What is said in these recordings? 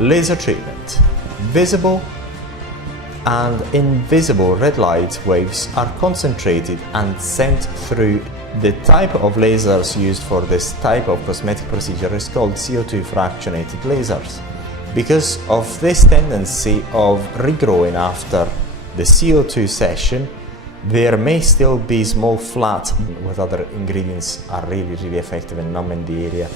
Laser treatment. Visible and invisible red light waves are concentrated and sent through. The type of lasers used for this type of cosmetic procedure is called CO2 fractionated lasers. Because of this tendency of regrowing after the CO2 session, there may still be small flat with other ingredients are really effective in numbing the area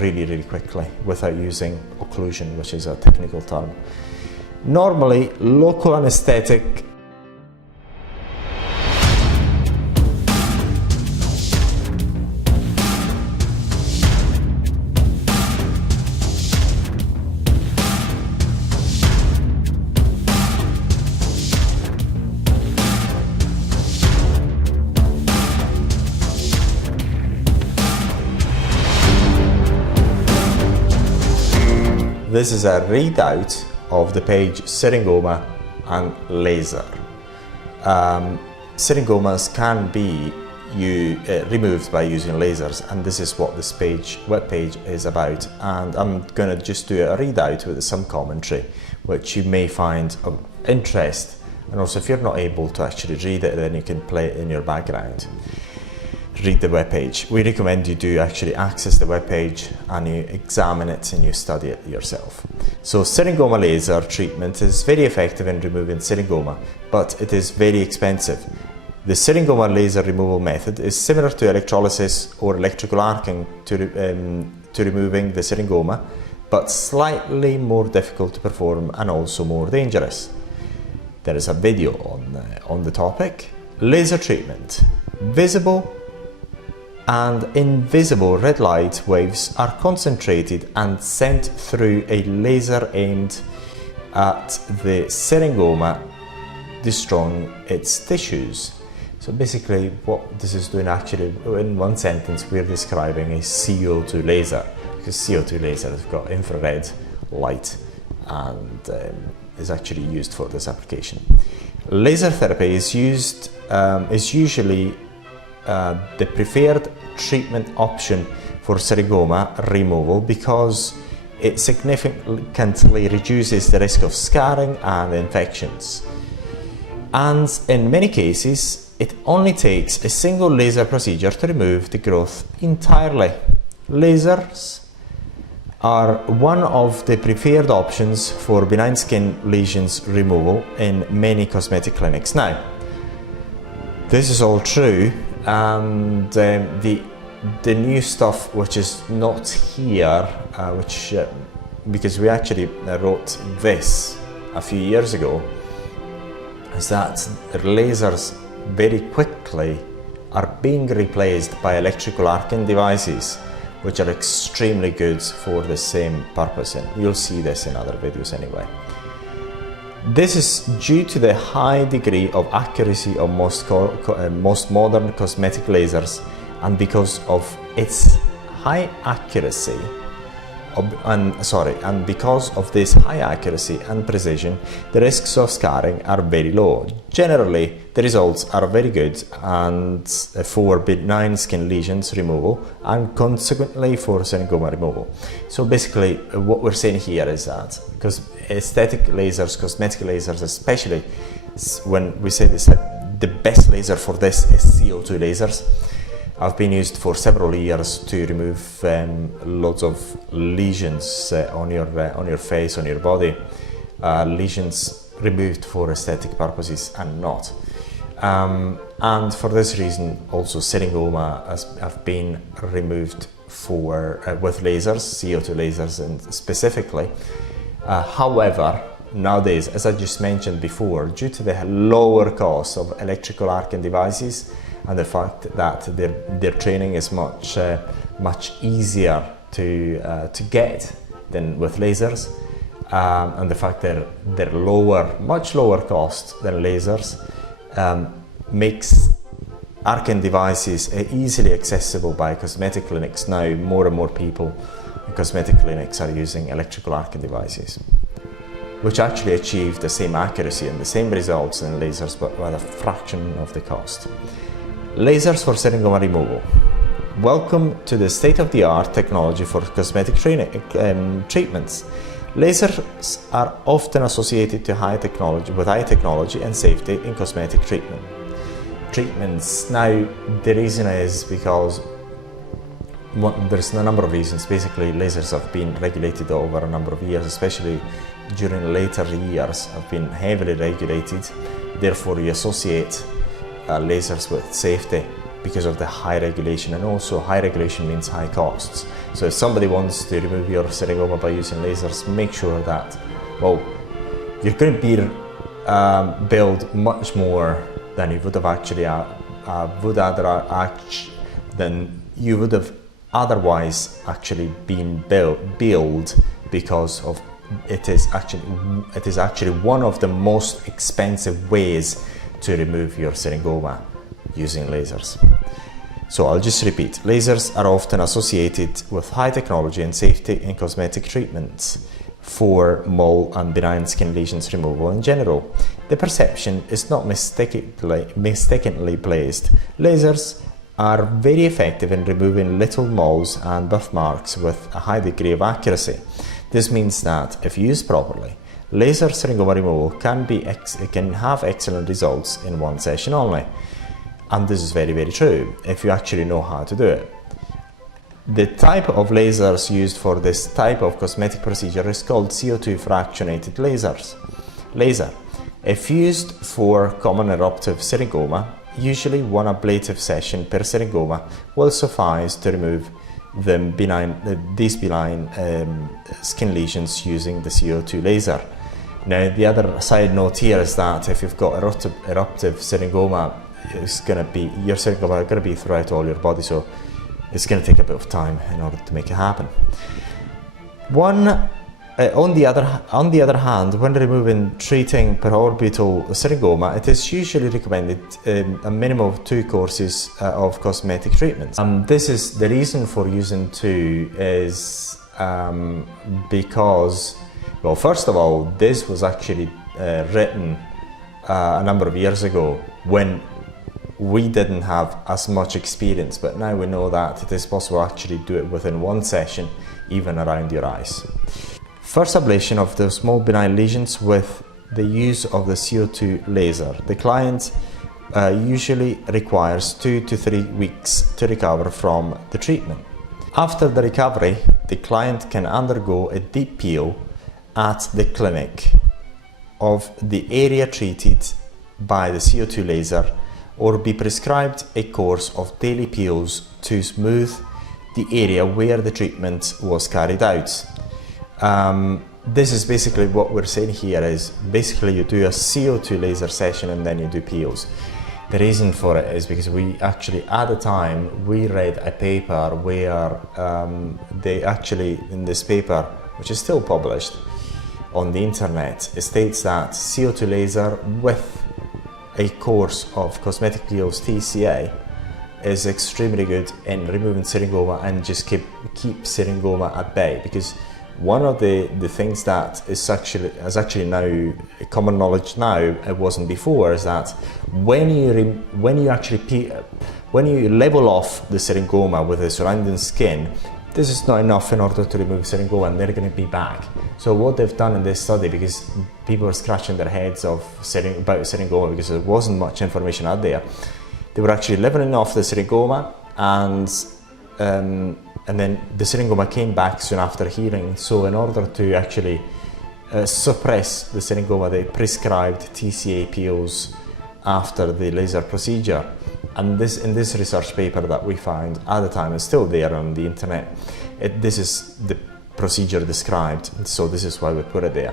really quickly without using occlusion, which is a technical term. Normally, local anesthetic This is a readout of the page Syringoma and laser. Syringomas can be removed by using lasers, and this is what this web page is about. And I'm going to just do a readout with some commentary, which you may find of interest. And also, if you're not able to actually read it, then you can play it in your background. Read the web page. We recommend you do actually access the web page and you examine it and you study it yourself. So syringoma laser treatment is very effective in removing syringoma, but it is very expensive. The syringoma laser removal method is similar to electrolysis or electrical arcing to removing the syringoma, but slightly more difficult to perform and also more dangerous. There is a video on the topic. Laser treatment. Visible and invisible red light waves are concentrated and sent through a laser aimed at the syringoma, destroying its tissues. So basically what this is doing, actually in one sentence we're describing a CO2 laser, because CO2 laser has got infrared light and is actually used for this application. Laser therapy is usually the preferred treatment option for syringoma removal because it significantly reduces the risk of scarring and infections. And in many cases, it only takes a single laser procedure to remove the growth entirely. Lasers are one of the preferred options for benign skin lesions removal in many cosmetic clinics now. This is all true. And the new stuff which is not here, because we actually wrote this a few years ago, is that lasers very quickly are being replaced by electrical arcing devices, which are extremely good for the same purpose, and you'll see this in other videos anyway. This is due to the high degree of accuracy of most modern cosmetic lasers, and because of its high accuracy, and because of this high accuracy and precision, the risks of scarring are very low. Generally, the results are very good, and for benign skin lesions removal, and consequently for syringoma removal. So basically, what we're saying here is that because aesthetic lasers, cosmetic lasers, especially when we say this, the best laser for this is CO2 lasers. Have been used for several years to remove lots of lesions on your face, on your body, lesions removed for aesthetic purposes and not. And for this reason, also syringoma have been removed with lasers, CO2 lasers, and specifically. However, nowadays, as I just mentioned before, due to the lower cost of electrical arcing devices and the fact that their training is much easier to get than with lasers, and the fact that they're much lower cost than lasers, makes arcing devices easily accessible by cosmetic clinics now. More and more people in cosmetic clinics are using electrical arcing devices, which actually achieve the same accuracy and the same results than lasers, but at a fraction of the cost. Lasers for syringoma removal. Welcome to the state-of-the-art technology for cosmetic treatments. Lasers are often associated to with high technology and safety in cosmetic treatments. Now, the reason is because there's a number of reasons. Basically, lasers have been regulated over a number of years, especially during later years, have been heavily regulated. Therefore, you associate lasers with safety because of the high regulation, and also high regulation means high costs. So if somebody wants to remove your syringoma by using lasers, make sure that, well, you're going to be billed much more than you would have otherwise actually been billed, because of it is actually one of the most expensive ways to remove your syringoma using lasers. So I'll just repeat, lasers are often associated with high technology and safety in cosmetic treatments for mole and benign skin lesions removal in general. The perception is not mistakenly placed. Lasers are very effective in removing little moles and birthmarks with a high degree of accuracy. This means that if used properly, laser syringoma removal can have excellent results in one session only. And this is very, very true if you actually know how to do it. The type of lasers used for this type of cosmetic procedure is called CO2 fractionated laser. If used for common eruptive syringoma, usually one ablative session per syringoma will suffice to remove these benign skin lesions using the CO2 laser. Now, the other side note here is that if you've got eruptive syringoma, your syringoma are going to be throughout all your body, so it's going to take a bit of time in order to make it happen. On the other hand, when treating perorbital syringoma, it is usually recommended a minimum of 2 courses of cosmetic treatments. This is the reason for using 2 is because, well, first of all, this was actually written a number of years ago when we didn't have as much experience, but now we know that it is possible to actually do it within one session, even around your eyes. First ablation of the small benign lesions with the use of the CO2 laser. The client usually requires 2 to 3 weeks to recover from the treatment. After the recovery, the client can undergo a deep peel at the clinic of the area treated by the CO2 laser, or be prescribed a course of daily peels to smooth the area where the treatment was carried out. This is basically what we're saying here is basically you do a CO2 laser session and then you do peels. The reason for it is because we actually, at the time, we read a paper where they actually, in this paper, which is still published on the internet, it states that CO2 laser with a course of Cosmetic Peels TCA is extremely good in removing syringoma and just keep syringoma at bay, because one of the things that is actually now common knowledge now, it wasn't before, is that when you level off the syringoma with the surrounding skin, this is not enough in order to remove syringoma, and they're going to be back. So what they've done in this study, because people were scratching their heads about syringoma because there wasn't much information out there, they were actually leveling off the syringoma, and then the syringoma came back soon after healing. So in order to actually suppress the syringoma, they prescribed TCA peels after the laser procedure. And in this research paper that we found at the time, is still there on the internet. This is the procedure described, so this is why we put it there.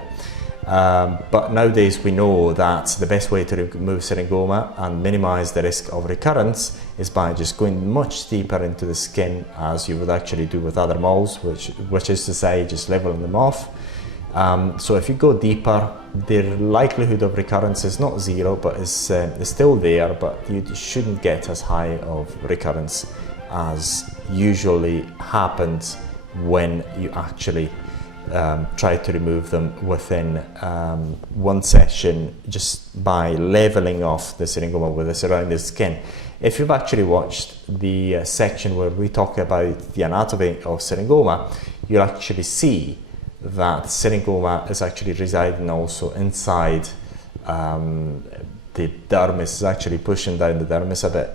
But nowadays we know that the best way to remove syringoma and minimize the risk of recurrence is by just going much deeper into the skin, as you would actually do with other moles, which is to say just leveling them off. So if you go deeper, the likelihood of recurrence is not 0, but is still there, but you shouldn't get as high of recurrence as usually happens when you actually try to remove them within one session just by leveling off the syringoma with the surrounding skin. If you've actually watched the section where we talk about the anatomy of syringoma, you'll actually see that syringoma is actually residing also inside the dermis, is actually pushing down the dermis a bit.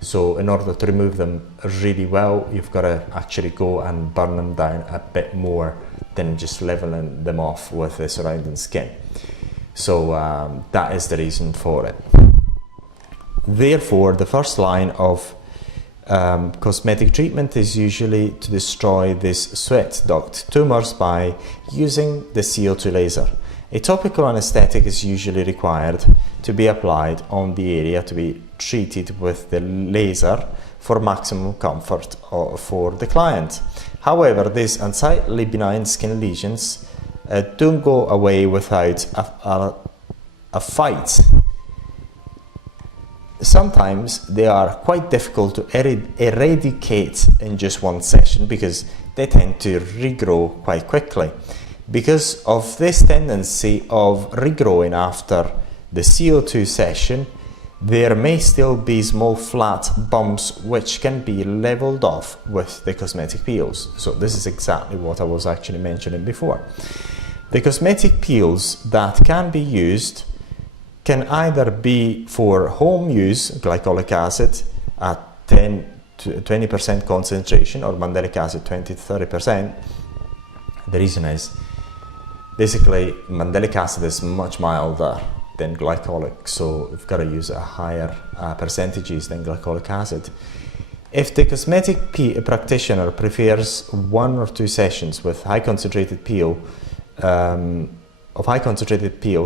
So in order to remove them really well, you've got to actually go and burn them down a bit more than just leveling them off with the surrounding skin. So that is the reason for it. Therefore, the first line of cosmetic treatment is usually to destroy this sweat duct tumors by using the CO2 laser. A topical anesthetic is usually required to be applied on the area to be treated with the laser for maximum comfort for the client. However, these unsightly benign skin lesions don't go away without a fight. Sometimes they are quite difficult to eradicate in just one session because they tend to regrow quite quickly. Because of this tendency of regrowing after the CO2 session, there may still be small flat bumps which can be leveled off with the cosmetic peels. So this is exactly what I was actually mentioning before. The cosmetic peels that can be used can either be for home use, glycolic acid at 10 to 20% concentration, or mandelic acid 20 to 30%. The reason is, basically, mandelic acid is much milder than glycolic, so we've got to use a higher percentages than glycolic acid. If the cosmetic practitioner prefers 1 or 2 sessions with high concentrated peel,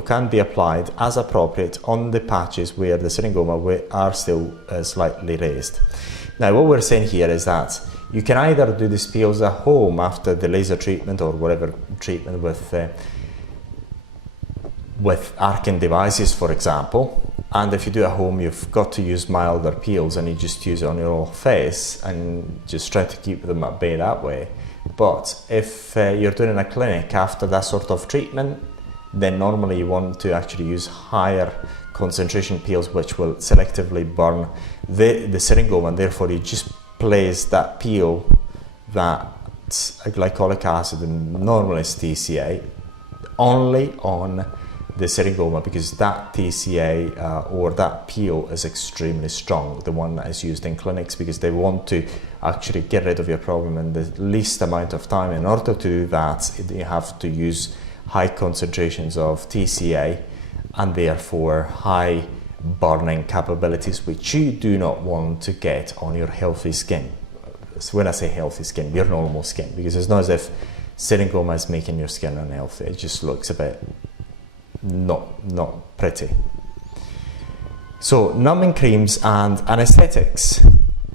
can be applied as appropriate on the patches where the syringoma are still slightly raised. Now, what we're saying here is that you can either do these peels at home after the laser treatment or whatever treatment with arcing devices, for example. And if you do at home, you've got to use milder peels and you just use it on your face and just try to keep them at bay that way. But if you're doing in a clinic after that sort of treatment, then normally you want to actually use higher concentration peels which will selectively burn the syringoma, and therefore you just place that peel, that's a glycolic acid and normally it's TCA, only on the syringoma, because that TCA or that peel is extremely strong, the one that is used in clinics, because they want to actually get rid of your problem in the least amount of time. In order to do that, you have to use high concentrations of TCA and therefore high burning capabilities, which you do not want to get on your healthy skin. So when I say healthy skin, your normal skin, because it's not as if syringoma is making your skin unhealthy. It just looks a bit not pretty. So numbing creams and anesthetics.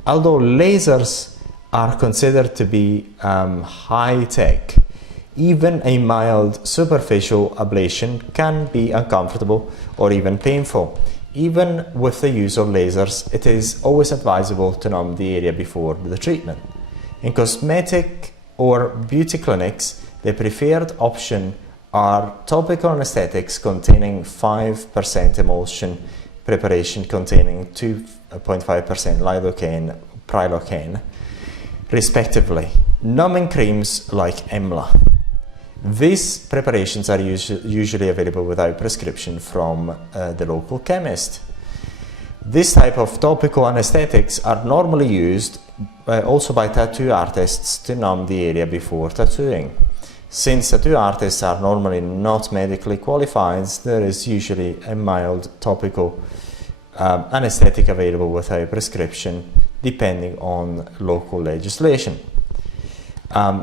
Although lasers are considered to be high-tech, even a mild superficial ablation can be uncomfortable or even painful. Even with the use of lasers, it is always advisable to numb the area before the treatment. In cosmetic or beauty clinics, the preferred option are topical anesthetics containing 5% emulsion preparation containing 2.5% lidocaine, prilocaine, respectively. Numbing creams like EMLA. These preparations are usually available without prescription from the local chemist. This type of topical anesthetics are normally used also by tattoo artists to numb the area before tattooing. Since tattoo artists are normally not medically qualified, there is usually a mild topical anesthetic available without prescription, depending on local legislation.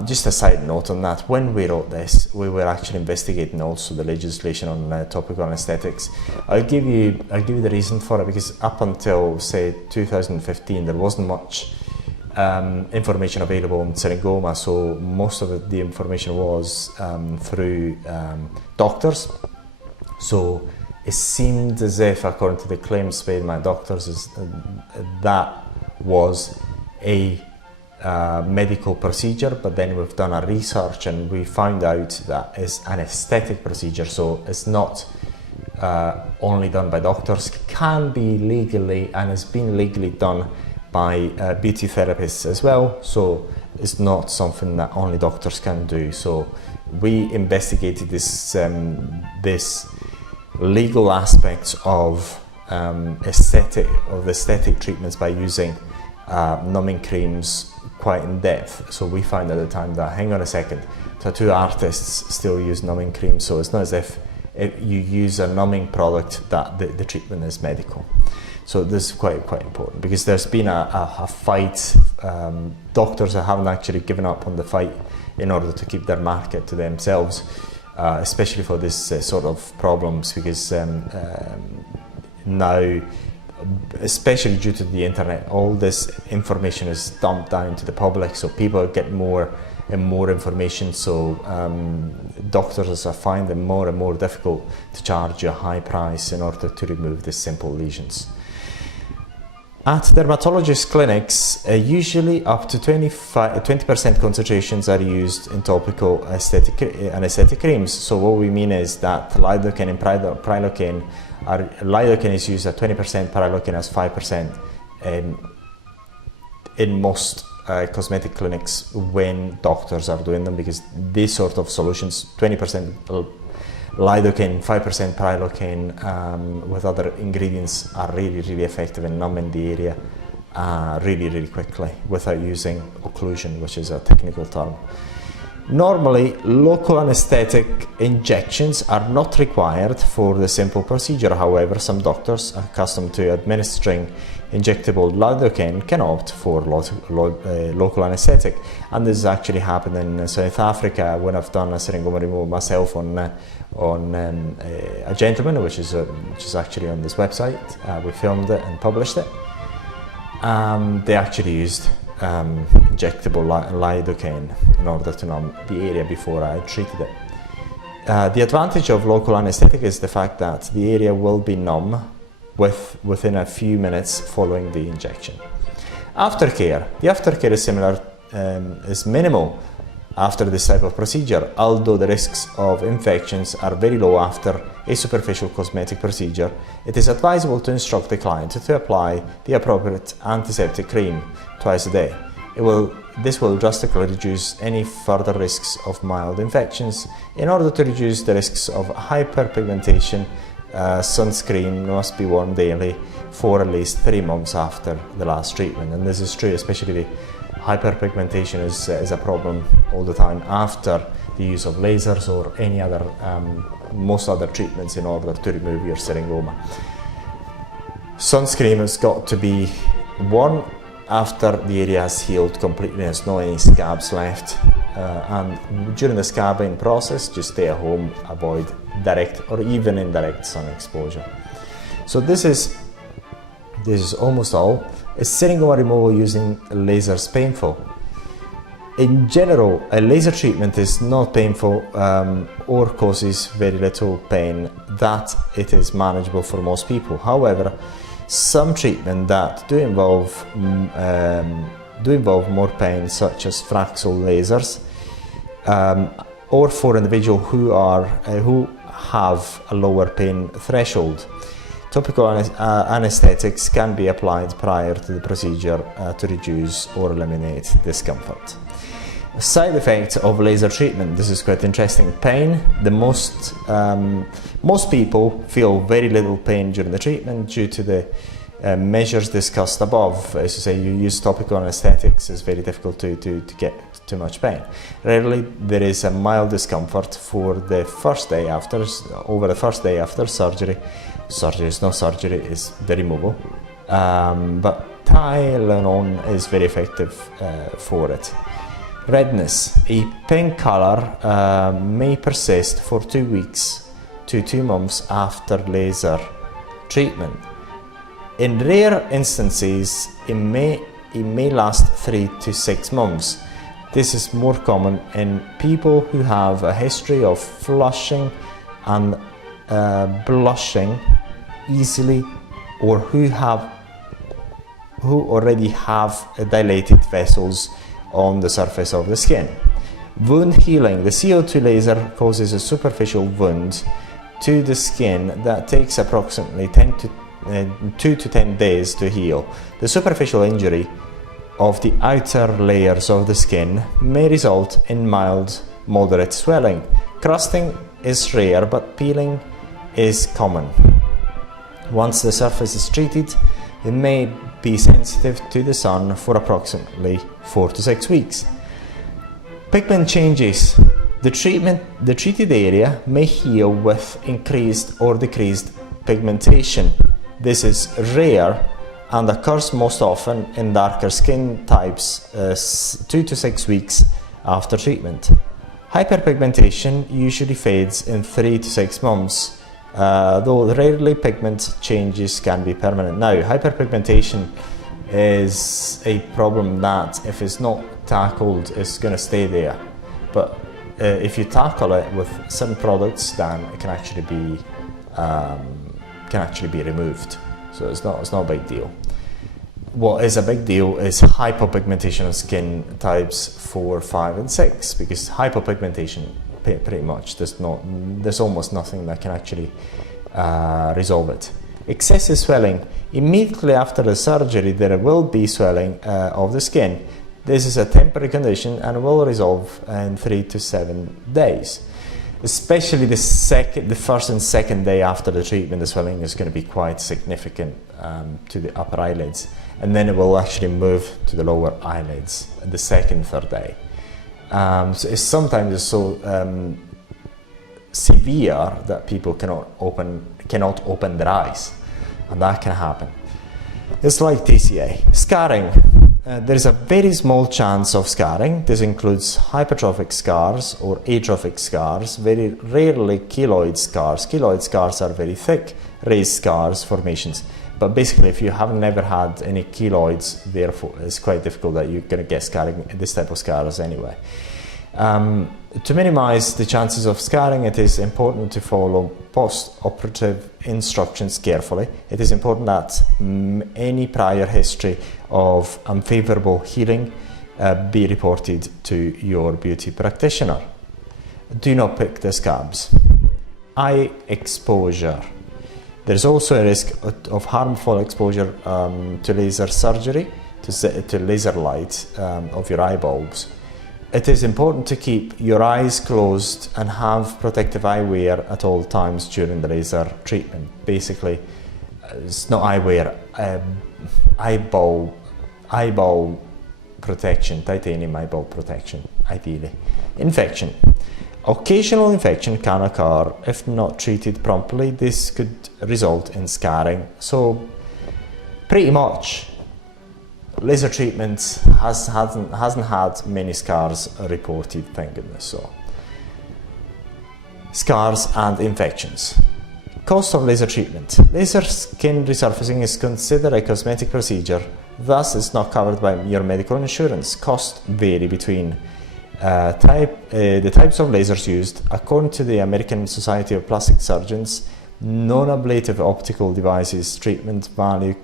Just a side note on that, when we wrote this, we were actually investigating also the legislation on topical anesthetics. I'll give you the reason for it, because up until say 2015 there wasn't much information available on syringoma, so most of the information was through doctors. So it seemed as if, according to the claims made by doctors, that was a medical procedure, but then we've done a research and we found out that it's an aesthetic procedure, so it's not only done by doctors, can be legally and has been legally done by beauty therapists as well, so it's not something that only doctors can do. So we investigated this legal aspects of aesthetic treatments by using numbing creams quite in depth. So we found at the time that, hang on a second, tattoo artists still use numbing creams, so it's not as if you use a numbing product that the treatment is medical. So this is quite important, because there's been a fight. Doctors haven't actually given up on the fight in order to keep their market to themselves, especially for this sort of problems, because now, especially due to the internet, all this information is dumped down to the public, so people get more and more information. So doctors are finding more and more difficult to charge a high price in order to remove these simple lesions. At dermatologist clinics, usually up to 20% concentrations are used in topical anesthetic creams. So what we mean is that lidocaine and prilocaine lidocaine is used at 20%, prilocaine as 5% in most cosmetic clinics when doctors are doing them, because these sort of solutions, 20% lidocaine, 5% prilocaine with other ingredients, are really effective in numbing the area really quickly without using occlusion, which is a technical term. Normally, local anesthetic injections are not required for the simple procedure. However, some doctors accustomed to administering injectable lidocaine can opt for local anesthetic, and this has actually happened in South Africa when I've done a syringoma removal myself on a gentleman, which is actually on this website. We filmed it and published it. They actually used injectable lidocaine in order to numb the area before I treated it. The advantage of local anesthetic is the fact that the area will be numb within a few minutes following the injection. Aftercare. The aftercare is similar, is minimal after this type of procedure, although the risks of infections are very low after a superficial cosmetic procedure. It is advisable to instruct the client to apply the appropriate antiseptic cream twice a day. This will drastically reduce any further risks of mild infections. In order to reduce the risks of hyperpigmentation, sunscreen must be worn daily for at least 3 months after the last treatment. And this is true, especially the hyperpigmentation is a problem all the time after the use of lasers or any other, most other treatments in order to remove your syringoma. Sunscreen has got to be worn after the area has healed completely, there's no any scabs left, and during the scabbing process, just stay at home, avoid direct or even indirect sun exposure. So this is almost all. Is syringoma removal using lasers painful? In general, a laser treatment is not painful or causes very little pain, that it is manageable for most people. However, some treatment that do involve more pain, such as Fraxel lasers, or for individuals who have a lower pain threshold. Topical anesthetics can be applied prior to the procedure to reduce or eliminate discomfort. Side effects of laser treatment. This is quite interesting. Pain. Most people feel very little pain during the treatment due to the measures discussed above. As you say, you use topical anesthetics, it's very difficult to get too much pain. Rarely there is a mild discomfort for the first day after, over the first day after surgery. Surgery is no surgery, is the removal. But Tylenol is very effective for it. Redness. A pink color may persist for 2 weeks to 2 months after laser treatment. In rare instances, it may last 3 to 6 months. This is more common in people who have a history of flushing and blushing easily, or who already have dilated vessels on the surface of the skin. Wound healing. The CO2 laser causes a superficial wound to the skin that takes approximately 2 to 10 days to heal. The superficial injury of the outer layers of the skin may result in mild moderate swelling. Crusting is rare, but peeling is common. Once the surface is treated, it may be sensitive to the sun for approximately 4 to 6 weeks. Pigment changes. The treated area may heal with increased or decreased pigmentation. This is rare and occurs most often in darker skin types 2 to 6 weeks after treatment. Hyperpigmentation usually fades in 3 to 6 months, though rarely pigment changes can be permanent. Now, hyperpigmentation is a problem that, if it's not tackled, is going to stay there. But if you tackle it with certain products, then it can actually be removed. So it's not a big deal. What is a big deal is hypopigmentation of skin types 4, 5, and 6, because hypopigmentation pretty much there's almost nothing that can actually resolve it. Excessive swelling. Immediately after the surgery, there will be swelling of the skin. This is a temporary condition and will resolve in 3 to 7 days. Especially the first and second day after the treatment, the swelling is going to be quite significant to the upper eyelids, and then it will actually move to the lower eyelids the second, third day. So sometimes it's so severe that people cannot open their eyes, and that can happen. It's like TCA. Scarring. There is a very small chance of scarring. This includes hypertrophic scars or atrophic scars, very rarely keloid scars. Keloid scars are very thick, raised scars formations. But basically, if you have never had any keloids, therefore it's quite difficult that you're going to get scarring, this type of scars anyway. To minimize the chances of scarring, it is important to follow post-operative instructions carefully. It is important that any prior history of unfavorable healing be reported to your beauty practitioner. Do not pick the scabs. Eye exposure. There's also a risk of harmful exposure to laser surgery, to laser light of your eyeballs. It is important to keep your eyes closed and have protective eyewear at all times during the laser treatment. Basically, it's not eyewear, eyeball protection, titanium eyeball protection, ideally. Infection. Occasional infection can occur if not treated promptly. This could result in scarring. So, pretty much, laser treatment hasn't had many scars reported, thank goodness. So, scars and infections. Cost of laser treatment. Laser skin resurfacing is considered a cosmetic procedure, thus it's not covered by your medical insurance. Costs vary between the types of lasers used. According to the American Society of Plastic Surgeons, non-ablative optical devices treatment value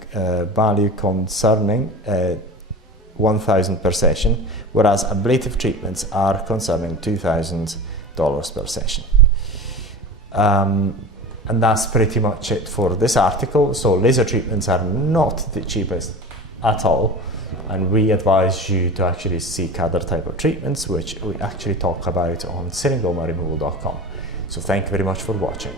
concerning $1,000 per session, whereas ablative treatments are concerning $2,000 per session. And that's pretty much it for this article. So laser treatments are not the cheapest at all, and we advise you to actually seek other type of treatments, which we actually talk about on syringomaremoval.com. So thank you very much for watching.